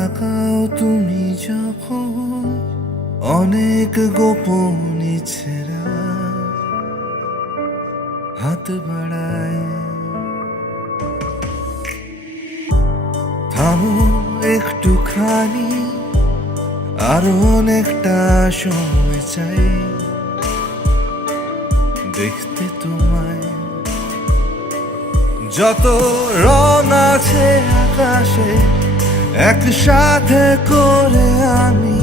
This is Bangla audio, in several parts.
তাকাও তুমি যখন অনেক গোপন ইচ্ছেরা হাত বাড়ায়, থামো একটুখানি, আরো অনেকটা সময় চাই দেখতে তোমায়। যত রং আছে আকাশে একসাথে করে আমি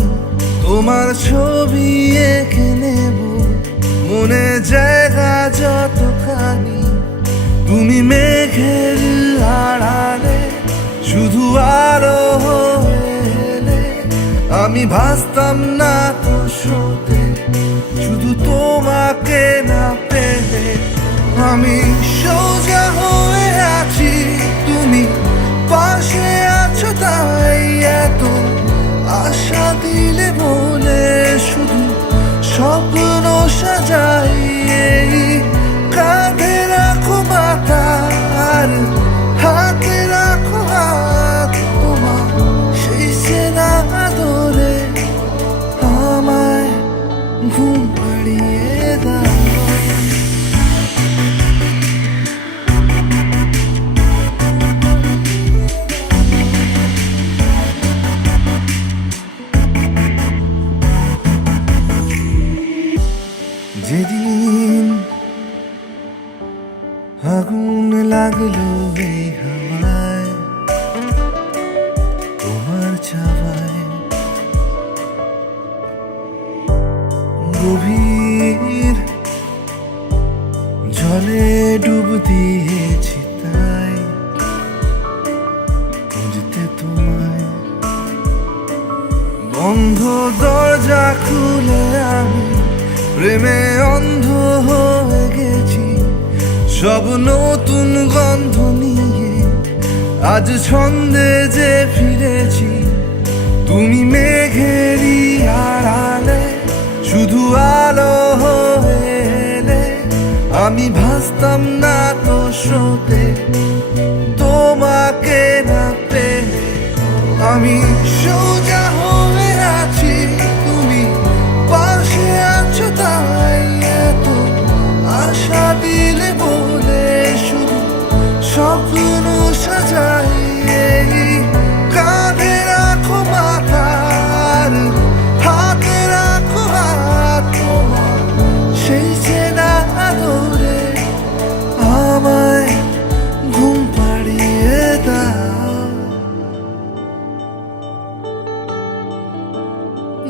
তোমার ছবি এঁকে নেব মনে জায়গা যতখানি। তুমি মেঘের আড়ালে শুধু আলো হয়ে এলে, আমি ভাসতাম না তো স্রোতে শুধু তোমাকে না পেলে। আমি সোজা হয়ে আছি, তুমি পাশে আছো তাই এত আশা দিলে বলে শুধু স্বপ্ন সাজাই। এই কাঁধে রাখো মাথা আর হাতে রাখো হাত, তোমার সেই চেনা আদরে আমায় ঘুম পাড়িয়ে দাও। যেদিন আগুন লাগলো এই হাওয়ায় তোমার চাওয়ায়, গভীর জলে ডুব দিয়েছি তাই খুঁজতে তোমায়। বন্ধ দরজা খুলে আমি প্রেমে অন্ধ হয়ে গেছি, সব নতুন গন্ধ নিয়ে আজ ছন্দে যে ফিরেছি। তুমি মেঘেরই আড়ালে শুধু আলো হয়ে এলে, আমি ভাসতাম না তো স্রোতে তোমাকে না পেলে। আমি সোজা হয়ে আছি, তুমি পাশে আছো তাই এত আশা দিলে বলে শুধু স্বপ্ন সাজাই। এই কাঁধে রাখো মাথা আর হাতে রাখো হাত, তোমার সেই চেনা আদরে আমায় ঘুম পাড়িয়ে দাও,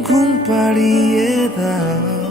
ঘুম পাড়িয়ে দাও।